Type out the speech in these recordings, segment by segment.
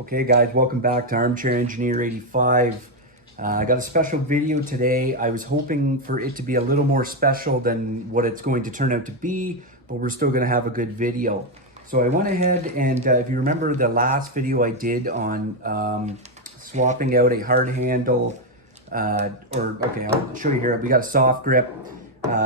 Okay guys, welcome back to Armchair Engineer 85. I got a special video today. I was hoping for it to be a little more special than what it's going to turn out to be, but we're still going to have a good video. So I went ahead and if you remember the last video I did on swapping out a hard handle, okay, I'll show you here. We got a soft grip,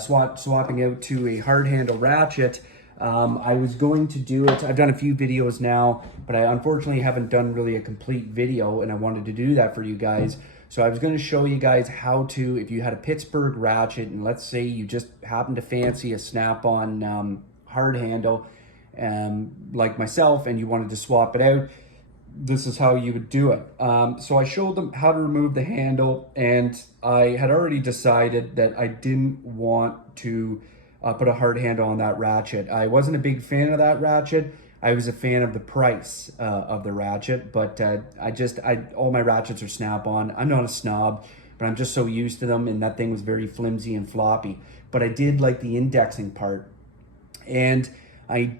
swapping out to a hard handle ratchet. I was going to do it. I've done a few videos now, but I unfortunately haven't done really a complete video, and I wanted to do that for you guys. So I was going to show you guys how to, if you had a Pittsburgh ratchet, and let's say you just happen to fancy a snap-on hard handle, like myself, and you wanted to swap it out, this is how you would do it. So I showed them how to remove the handle, and I had already decided that I didn't want to put a hard handle on that ratchet. I wasn't a big fan of that ratchet. I was a fan of the price of the ratchet, but all my ratchets are snap-on. I'm not a snob, but I'm just so used to them, and that thing was very flimsy and floppy. But I did like the indexing part, and I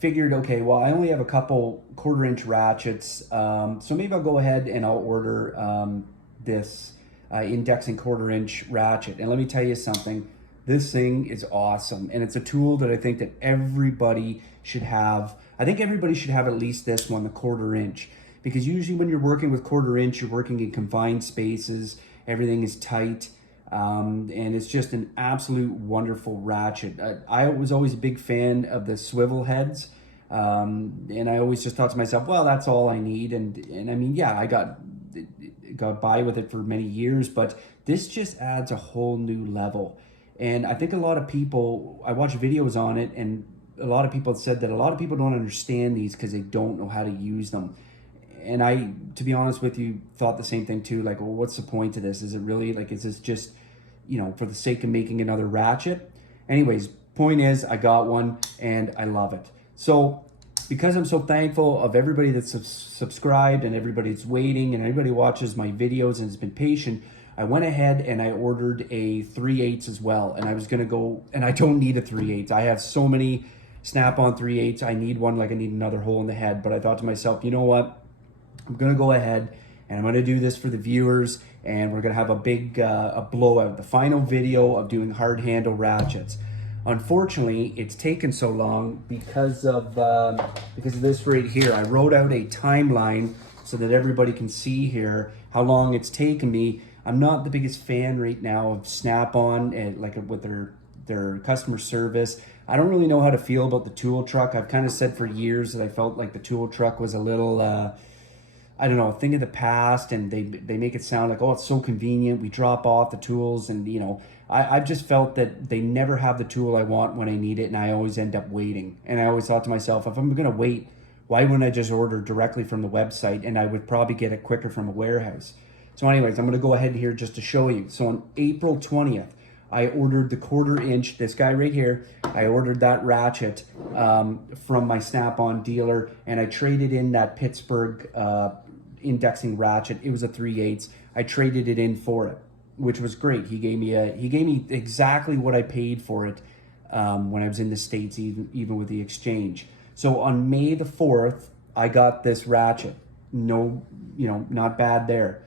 figured, okay, well, I only have a couple 1/4-inch ratchets, so maybe I'll go ahead and I'll order this indexing 1/4-inch ratchet. And let me tell you something. This thing is awesome, and it's a tool that I think that everybody should have. I think everybody should have at least this one, the 1/4-inch, because usually when you're working with 1/4-inch, you're working in confined spaces, everything is tight, and it's just an absolute wonderful ratchet. I was always a big fan of the swivel heads, and I always just thought to myself, well, that's all I need, and I mean, yeah, I got by with it for many years, but this just adds a whole new level. And I think a lot of people, I watch videos on it, and a lot of people said that a lot of people don't understand these because they don't know how to use them. And I, to be honest with you, thought the same thing too. Like, well, what's the point of this? Is it really, like, is this just, you know, for the sake of making another ratchet? Anyways, point is, I got one and I love it. So because I'm so thankful of everybody that's subscribed and everybody that's waiting and everybody watches my videos and has been patient, I went ahead and I ordered a 3/8 as well. And I was gonna go, and I don't need a 3/8. I have so many snap-on 3/8. I need one like I need another hole in the head. But I thought to myself, you know what? I'm gonna go ahead and I'm gonna do this for the viewers, and we're gonna have a big a blowout, the final video of doing hard handle ratchets. Unfortunately, it's taken so long because of this right here. I wrote out a timeline so that everybody can see here how long it's taken me. I'm not the biggest fan right now of Snap-on and like with their customer service. I don't really know how to feel about the tool truck. I've kind of said for years that I felt like the tool truck was a little, I don't know, a thing of the past, and they make it sound like, oh, it's so convenient. We drop off the tools, and you know, I've just felt that they never have the tool I want when I need it, and I always end up waiting. And I always thought to myself, if I'm gonna wait, why wouldn't I just order directly from the website, and I would probably get it quicker from a warehouse. So anyways, I'm going to go ahead here just to show you. So on April 20th, I ordered the 1/4-inch, this guy right here. I ordered that ratchet from my Snap-on dealer, and I traded in that Pittsburgh indexing ratchet. It was a 3/8. I traded it in for it, which was great. He gave me exactly what I paid for it when I was in the States, even with the exchange. So on May the 4th, I got this ratchet. No, you know, not bad there.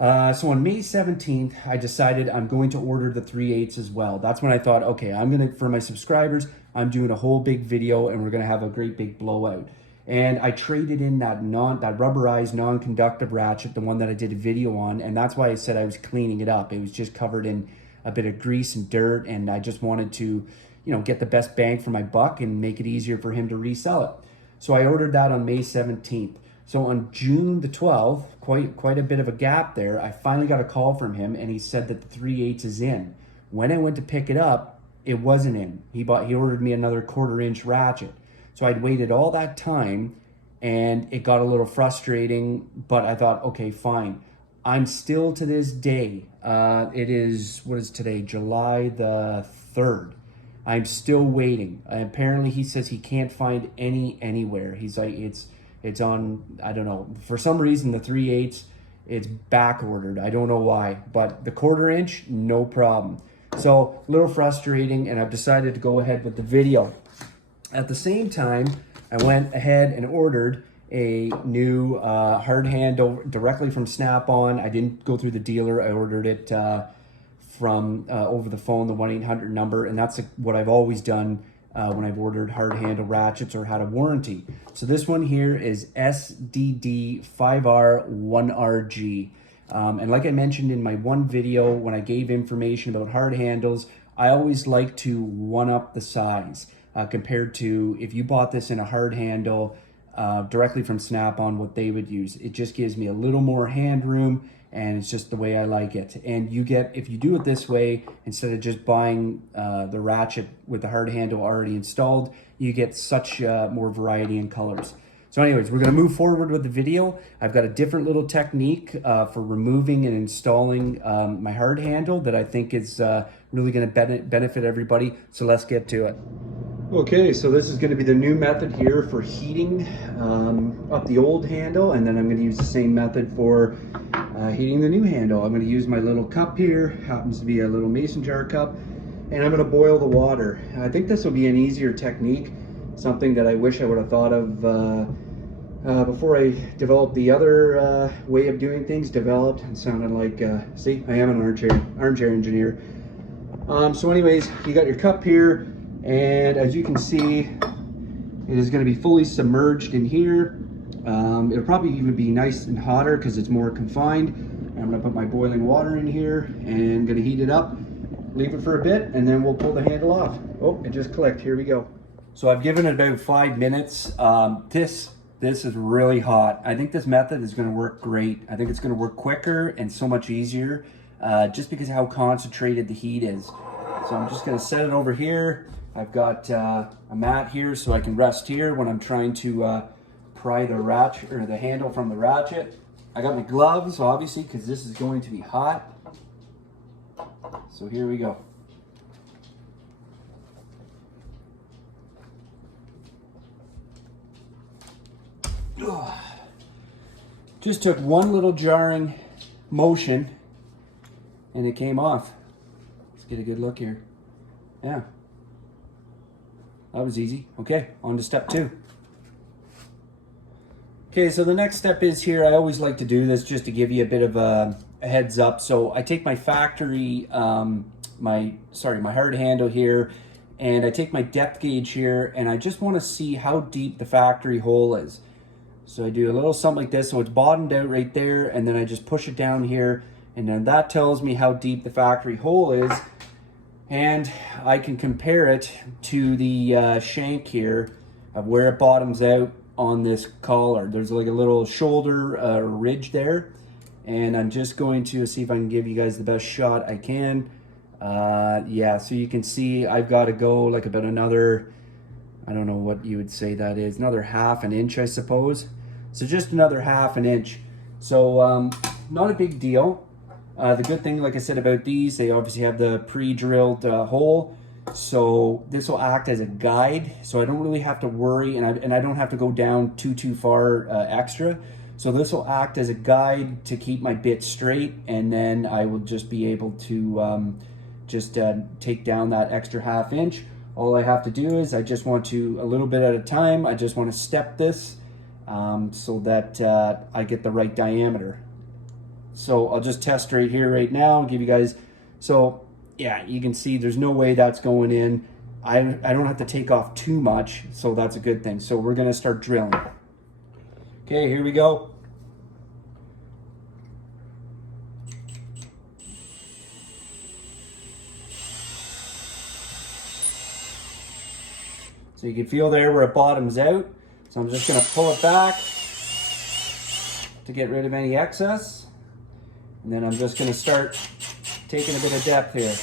So on May 17th, I decided I'm going to order the 3/8 as well. That's when I thought, okay, for my subscribers, I'm doing a whole big video and we're going to have a great big blowout. And I traded in that rubberized non-conductive ratchet, the one that I did a video on, and that's why I said I was cleaning it up. It was just covered in a bit of grease and dirt, and I just wanted to, you know, get the best bang for my buck and make it easier for him to resell it. So I ordered that on May 17th. So on June the 12th, quite a bit of a gap there, I finally got a call from him, and he said that the 3/8 is in. When I went to pick it up, it wasn't in. He ordered me another 1/4-inch ratchet. So I'd waited all that time, and it got a little frustrating, but I thought, okay, fine. I'm still to this day, it is, what is today, July the 3rd. I'm still waiting. Apparently he says he can't find anywhere. He's like, it's on, I don't know, for some reason the 3/8, it's back ordered. I don't know why, but the 1/4-inch, no problem. So a little frustrating, and I've decided to go ahead with the video. At the same time, I went ahead and ordered a new hard handle directly from Snap-on. I didn't go through the dealer. I ordered it from over the phone, the 1-800 number, and that's what I've always done when I've ordered hard handle ratchets or had a warranty. So this one here is SDD5R1RG. And like I mentioned in my one video, when I gave information about hard handles, I always like to one-up the size compared to if you bought this in a hard handle directly from Snap-on, what they would use. It just gives me a little more hand room, and it's just the way I like it. And you get, if you do it this way, instead of just buying the ratchet with the hard handle already installed, you get such more variety in colors. So anyways, we're gonna move forward with the video. I've got a different little technique for removing and installing my hard handle that I think is really gonna benefit everybody. So let's get to it. Okay, so this is going to be the new method here for heating up the old handle, and then I'm going to use the same method for heating the new handle. I'm going to use my little cup here, happens to be a little mason jar cup, and I'm going to boil the water. I think this will be an easier technique, something that I wish I would have thought of before I developed the other way of doing things. Developed and sounded like, see, I am an armchair engineer. So anyways, you got your cup here. And as you can see, it is going to be fully submerged in here. It'll probably even be nice and hotter because it's more confined. And I'm going to put my boiling water in here and going to heat it up, leave it for a bit, and then we'll pull the handle off. Oh, it just clicked. Here we go. So I've given it about 5 minutes. This is really hot. I think this method is going to work great. I think it's going to work quicker and so much easier just because of how concentrated the heat is. So I'm just going to set it over here. I've got a mat here so I can rest here when I'm trying to pry the ratchet or the handle from the ratchet. I got my gloves obviously because this is going to be hot. So here we go. Just took one little jarring motion and it came off. Let's get a good look here. Yeah. That was easy. Okay, on to step 2. Okay, so the next step is here, I always like to do this just to give you a bit of a heads up. So I take my factory, my hard handle here, and I take my depth gauge here, and I just want to see how deep the factory hole is. So I do a little something like this, so it's bottomed out right there, and then I just push it down here, and then that tells me how deep the factory hole is. And I can compare it to the shank here of where it bottoms out on this collar. There's like a little shoulder ridge there. And I'm just going to see if I can give you guys the best shot I can. Yeah, so you can see I've got to go like about another, I don't know what you would say that is, another ½ an inch, I suppose. So just another ½ an inch. So not a big deal. The good thing, like I said about these, they obviously have the pre-drilled hole. So this will act as a guide. So I don't really have to worry, and I don't have to go down too far extra. So this will act as a guide to keep my bit straight, and then I will just be able to take down that extra ½ inch. All I have to do is I just want to, a little bit at a time, I just want to step this so that I get the right diameter. So I'll just test right here, right now, and give you guys, so yeah, you can see there's no way that's going in. I don't have to take off too much, so that's a good thing. So we're gonna start drilling. Okay, here we go. So you can feel there where it bottoms out. So I'm just gonna pull it back to get rid of any excess. And then I'm just going to start taking a bit of depth here.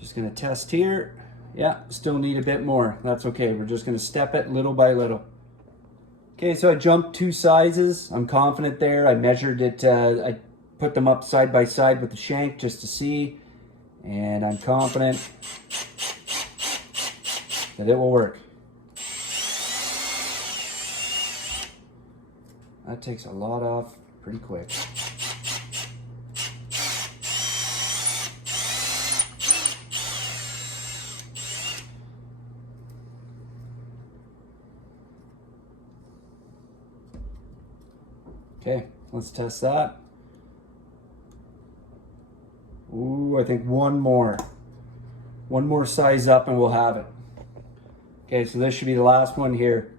Just going to test here. Yeah, still need a bit more. That's okay. We're just going to step it little by little. Okay, so I jumped 2 sizes. I'm confident there. I measured it. I put them up side by side with the shank just to see. And I'm confident that it will work. That takes a lot off pretty quick. Okay, let's test that. Ooh, I think one more size up and we'll have it. Okay, so this should be the last one here.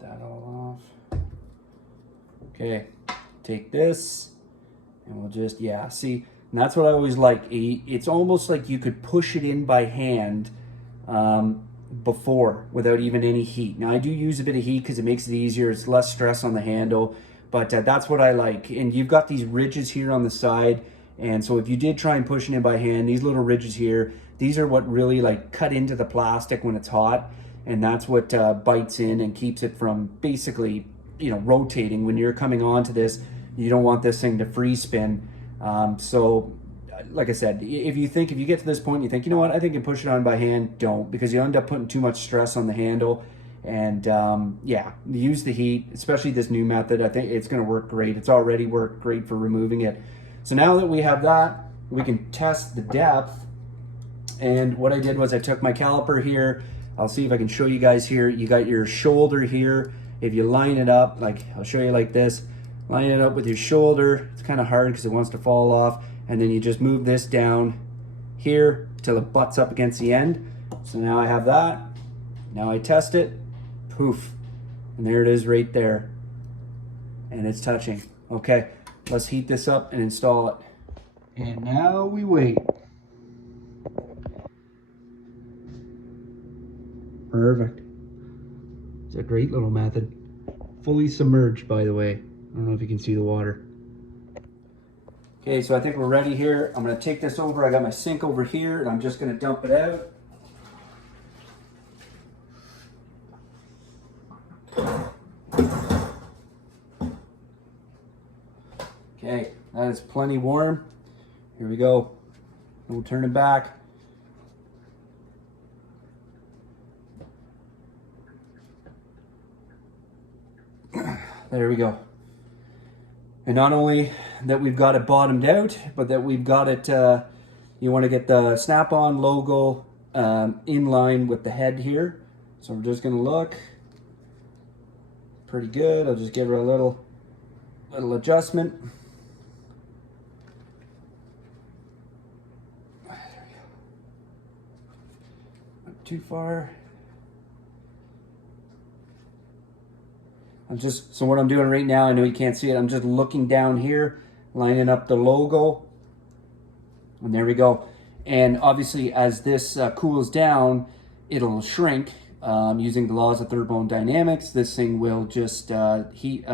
That all off. Okay, take this and we'll just, yeah, see, and that's what I always like. It's almost like you could push it in by hand before without even any heat. Now I do use a bit of heat because it makes it easier. It's less stress on the handle, but that's what I like. And you've got these ridges here on the side. And so if you did try and push it in by hand, these little ridges here, these are what really like cut into the plastic when it's hot. And that's what bites in and keeps it from basically, you know, rotating. When you're coming onto this, you don't want this thing to free spin. So like I said, if you get to this point and you think, you know what, I think I can push it on by hand, don't, because you end up putting too much stress on the handle. And yeah, use the heat, especially this new method. I think it's going to work great. It's already worked great for removing it. So now that we have that, we can test the depth. And what I did was I took my caliper here. I'll see if I can show you guys here. You got your shoulder here. If you line it up, like I'll show you like this, line it up with your shoulder. It's kind of hard because it wants to fall off. And then you just move this down here till it butts up against the end. So now I have that. Now I test it, poof. And there it is right there. And it's touching. Okay, let's heat this up and install it. And now we wait. Perfect. It's a great little method. Fully submerged, by the way. I don't know if you can see the water. Okay, so I think we're ready here. I'm going to take this over. I got my sink over here, and I'm just going to dump it out. Okay, that is plenty warm. Here we go. We'll turn it back. There we go. And not only that we've got it bottomed out, but that we've got it, you want to get the Snap-on logo in line with the head here. So we're just going to look pretty good. I'll just give her a little adjustment. There we go. Not too far. So what I'm doing right now, I know you can't see it, I'm just looking down here, lining up the logo, and there we go. And obviously as this cools down, it'll shrink using the laws of thermodynamics. This thing will just heat,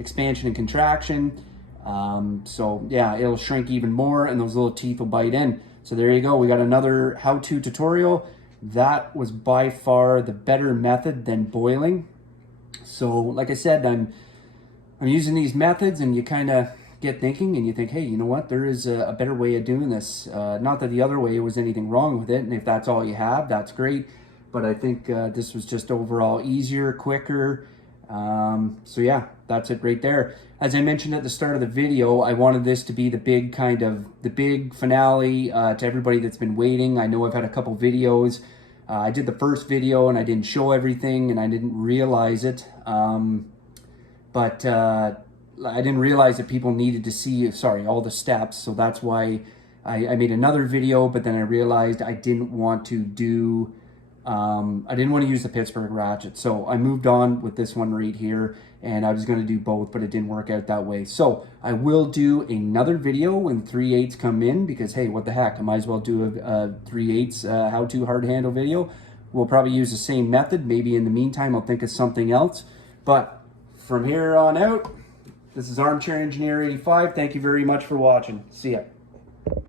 expansion and contraction. So yeah, it'll shrink even more and those little teeth will bite in. So there you go, we got another how-to tutorial. That was by far the better method than boiling. So like I said, I'm using these methods and you kind of get thinking and you think, hey, you know what, there is a better way of doing this. Not that the other way was anything wrong with it, and if that's all you have, that's great. But I think this was just overall easier, quicker. So yeah, that's it right there. As I mentioned at the start of the video, I wanted this to be the big finale to everybody that's been waiting. I know I've had a couple videos. I did the first video and I didn't show everything and I didn't realize it. But I didn't realize that people needed to see, all the steps. So that's why I made another video, but then I realized I didn't want to do, I didn't want to use the Pittsburgh Ratchet. So I moved on with this one right here and I was going to do both, but it didn't work out that way. So I will do another video when 3/8 come in because, hey, what the heck? I might as well do a 3/8 how-to hard handle video. We'll probably use the same method. Maybe in the meantime, I'll think of something else. But from here on out, this is Armchair Engineer 85. Thank you very much for watching. See ya.